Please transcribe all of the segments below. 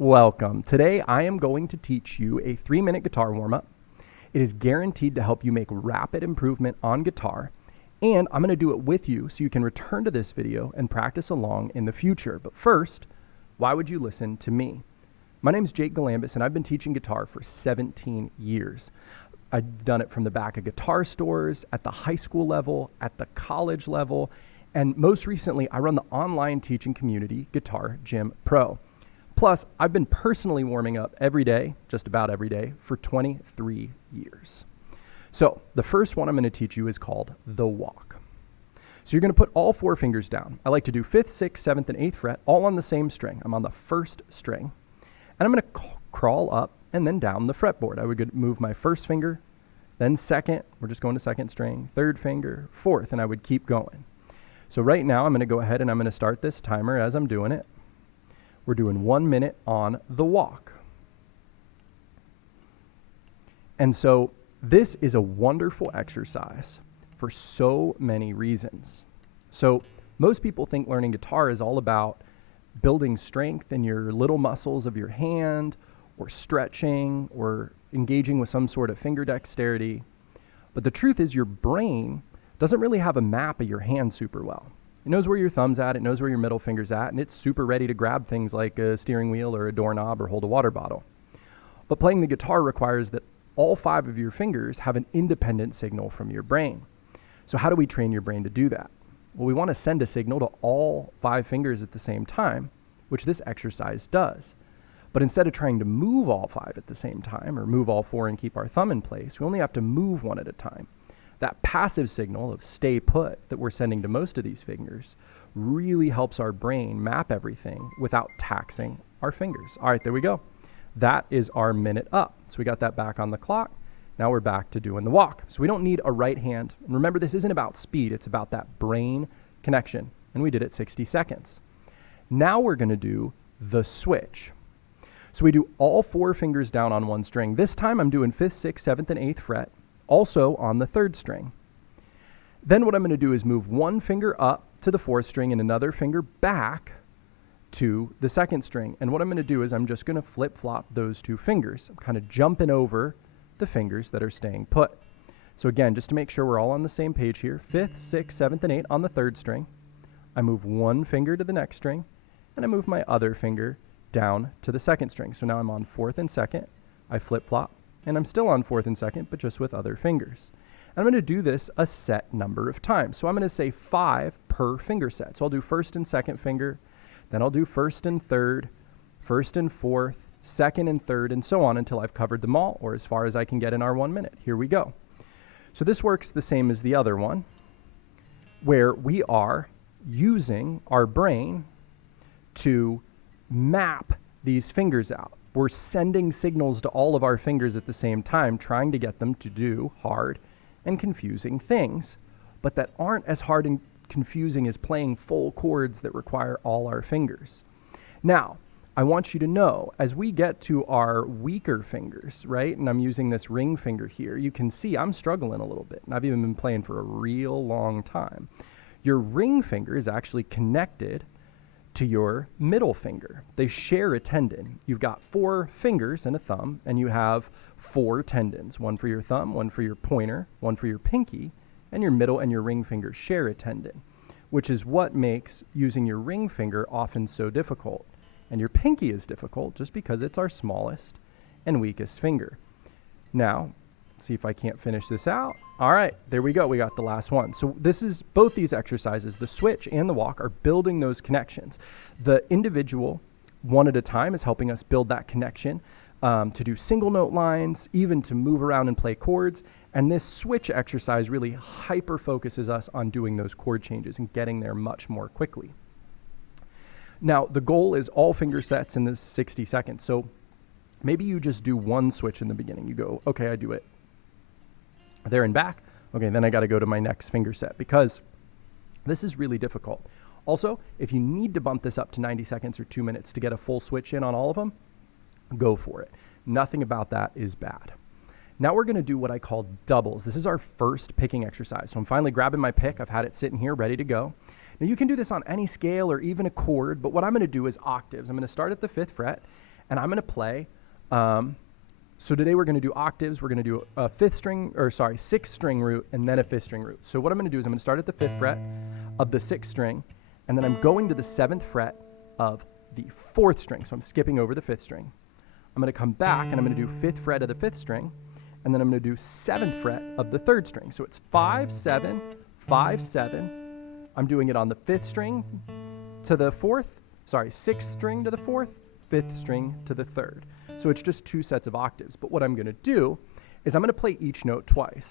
Welcome. Today I am going to teach you a 3-minute guitar warm-up. It is guaranteed to help you make rapid improvement on guitar, and I'm going to do it with you so you can return to this video and practice along in the future. But first, why would you listen to me? My name is Jake Galambus, and I've been teaching guitar for 17 years. I've done it from the back of guitar stores, at the high school level, at the college level, and most recently I run the online teaching community, Guitar Gym Pro. Plus, I've been personally warming up every day, just about every day, for 23 years. So the first one I'm going to teach you is called the walk. So you're going to put all 4 fingers down. I like to do 5th, 6th, 7th, and 8th fret, all on the same string. I'm on the 1st string. And I'm going to crawl up and then down the fretboard. I would move my 1st finger, then 2nd, we're just going to 2nd string, 3rd finger, 4th, and I would keep going. So right now I'm going to go ahead and I'm going to start this timer as I'm doing it. We're doing 1 minute on the walk. And so this is a wonderful exercise for so many reasons. So most people think learning guitar is all about building strength in your little muscles of your hand, or stretching, or engaging with some sort of finger dexterity. But the truth is your brain doesn't really have a map of your hand super well. It knows where your thumb's at, it knows where your middle finger's at, and it's super ready to grab things like a steering wheel or a doorknob or hold a water bottle. But playing the guitar requires that all 5 of your fingers have an independent signal from your brain. So how do we train your brain to do that? Well, we want to send a signal to all 5 fingers at the same time, which this exercise does. But instead of trying to move all 5 at the same time, or move all 4 and keep our thumb in place, we only have to move 1 at a time. That passive signal of stay put that we're sending to most of these fingers really helps our brain map everything without taxing our fingers. All right, there we go. That is our minute up. So we got that back on the clock. Now we're back to doing the walk. So we don't need a right hand. And remember, this isn't about speed. It's about that brain connection. And we did it 60 seconds. Now we're going to do the switch. So we do all 4 fingers down on 1 string. This time I'm doing 5th, 6th, 7th, and 8th fret. Also on the 3rd string. Then what I'm going to do is move 1 finger up to the 4th string and another finger back to the 2nd string. And what I'm going to do is I'm just going to flip-flop those 2 fingers. I'm kind of jumping over the fingers that are staying put. So again, just to make sure we're all on the same page here, 5th, 6th, 7th, and 8th on the 3rd string. I move 1 finger to the next string, and I move my other finger down to the 2nd string. So now I'm on 4th and 2nd. I flip-flop. And I'm still on 4th and 2nd, but just with other fingers. And I'm going to do this a set number of times. So I'm going to say 5 per finger set. So I'll do 1st and 2nd finger, then I'll do 1st and 3rd, 1st and 4th, 2nd and 3rd, and so on until I've covered them all, or as far as I can get in our 1 minute. Here we go. So this works the same as the other one, where we are using our brain to map these fingers out. We're sending signals to all of our fingers at the same time, trying to get them to do hard and confusing things, but that aren't as hard and confusing as playing full chords that require all our fingers. Now, I want you to know, as we get to our weaker fingers, right, and I'm using this ring finger here, you can see I'm struggling a little bit, and I've even been playing for a real long time. Your ring finger is actually connected to your middle finger. They share a tendon. You've got 4 fingers and a thumb, and you have 4 tendons, 1 for your thumb, 1 for your pointer, 1 for your pinky, and your middle and your ring finger share a tendon, which is what makes using your ring finger often so difficult. And your pinky is difficult just because it's our smallest and weakest finger. Now, let's see if I can't finish this out. All right, there we go. We got the last one. So this is both these exercises, the switch and the walk, are building those connections. The individual, 1 at a time, is helping us build that connection to do single note lines, even to move around and play chords. And this switch exercise really hyper focuses us on doing those chord changes and getting there much more quickly. Now, the goal is all finger sets in this 60 seconds. So maybe you just do 1 switch in the beginning. You go, okay, I do it there and back. Okay, then I got to go to my next finger set because this is really difficult. Also, if you need to bump this up to 90 seconds or 2 minutes to get a full switch in on all of them, go for it. Nothing about that is bad. Now we're going to do what I call doubles. This is our first picking exercise. So I'm finally grabbing my pick. I've had it sitting here ready to go. Now you can do this on any scale or even a chord, but what I'm going to do is octaves. I'm going to start at the 5th fret, and I'm going to play. So today we're going to do octaves. We're going to do a sixth string root and then a fifth string root. So what I'm going to do is I'm going to start at the 5th fret of the 6th string, and then I'm going to the 7th fret of the 4th string. So I'm skipping over the 5th string. I'm going to come back and I'm going to do 5th fret of the 5th string, and then I'm going to do 7th fret of the 3rd string. So it's 5, 7, 5, 7. I'm doing it on the 5th string to the 6th string to the 4th, 5th string to the 3rd. So it's just 2 sets of octaves. But what I'm going to do is I'm going to play each note twice.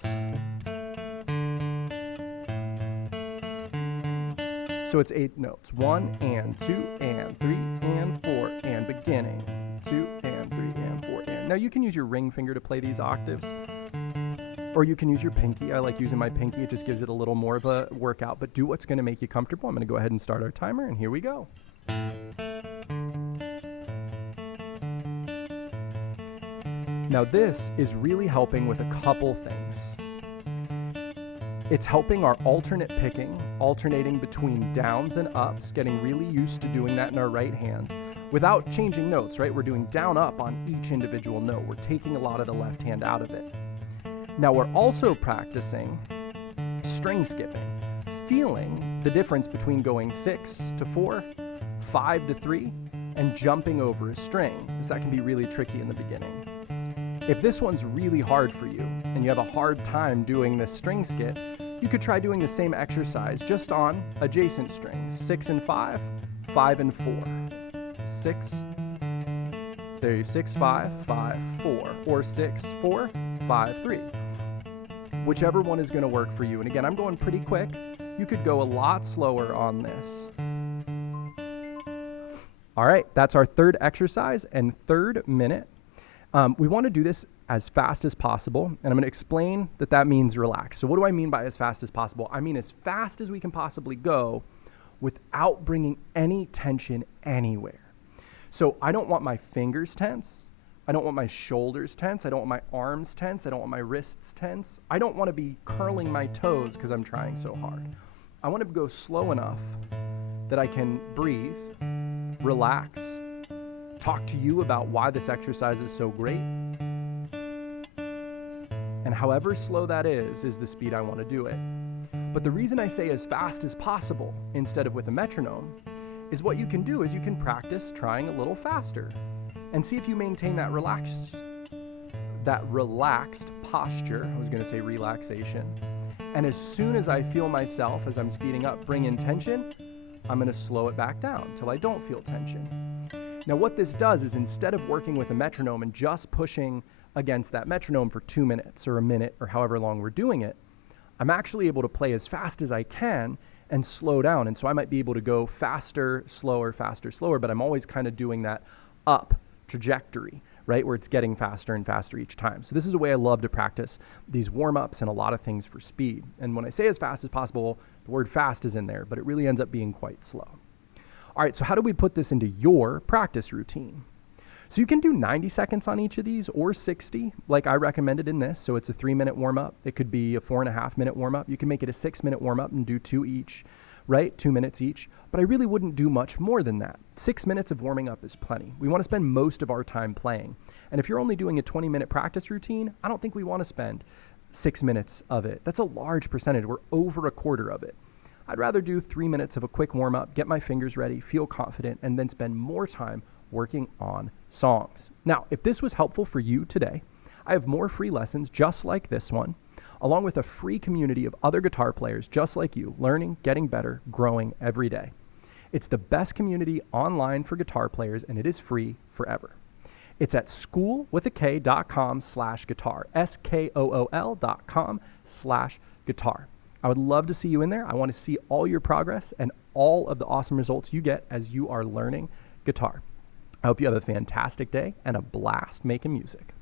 So it's 8 notes. 1 and 2 and 3 and 4 and beginning. 2 and 3 and 4 and. Now you can use your ring finger to play these octaves, or you can use your pinky. I like using my pinky. It just gives it a little more of a workout, but do what's going to make you comfortable. I'm going to go ahead and start our timer, and here we go. Now this is really helping with a couple things. It's helping our alternate picking, alternating between downs and ups, getting really used to doing that in our right hand without changing notes, right? We're doing down up on each individual note. We're taking a lot of the left hand out of it. Now we're also practicing string skipping, feeling the difference between going 6 to 4, 5 to 3, and jumping over a string, because that can be really tricky in the beginning. If this one's really hard for you and you have a hard time doing this string skip, you could try doing the same exercise just on adjacent strings, 6 and 5, 5 and 4, 6, there you 6, 5, 5, 4, or 6, 4, 5, 3. Whichever one is going to work for you. And again, I'm going pretty quick. You could go a lot slower on this. All right, that's our third exercise and third minute. We want to do this as fast as possible, and I'm going to explain that means relax. So what do I mean by as fast as possible? I mean as fast as we can possibly go without bringing any tension anywhere. So I don't want my fingers tense. I don't want my shoulders tense. I don't want my arms tense. I don't want my wrists tense. I don't want to be curling my toes because I'm trying so hard. I want to go slow enough that I can breathe, relax, talk to you about why this exercise is so great. And however slow that is the speed I want to do it. But the reason I say as fast as possible instead of with a metronome is what you can do is you can practice trying a little faster and see if you maintain that relaxed posture. I was going to say relaxation. And as soon as I feel myself, as I'm speeding up, bring in tension, I'm going to slow it back down till I don't feel tension. Now what this does is instead of working with a metronome and just pushing against that metronome for 2 minutes or a minute or however long we're doing it, I'm actually able to play as fast as I can and slow down. And so I might be able to go faster, slower, but I'm always kind of doing that up trajectory, right, where it's getting faster and faster each time. So this is a way I love to practice these warm-ups and a lot of things for speed. And when I say as fast as possible, the word fast is in there, but it really ends up being quite slow. All right, so how do we put this into your practice routine? So you can do 90 seconds on each of these or 60, like I recommended in this. So it's a 3-minute warm-up. It could be a 4.5-minute warm-up. You can make it a 6-minute warm-up and do 2 each, right? 2 minutes each. But I really wouldn't do much more than that. 6 minutes of warming up is plenty. We want to spend most of our time playing. And if you're only doing a 20-minute practice routine, I don't think we want to spend 6 minutes of it. That's a large percentage. We're over a quarter of it. I'd rather do 3 minutes of a quick warm-up, get my fingers ready, feel confident, and then spend more time working on songs. Now, if this was helpful for you today, I have more free lessons just like this one, along with a free community of other guitar players just like you, learning, getting better, growing every day. It's the best community online for guitar players, and it is free forever. It's at schoolwithak.com/guitar, SKOOL.com/guitar. I would love to see you in there. I want to see all your progress and all of the awesome results you get as you are learning guitar. I hope you have a fantastic day and a blast making music.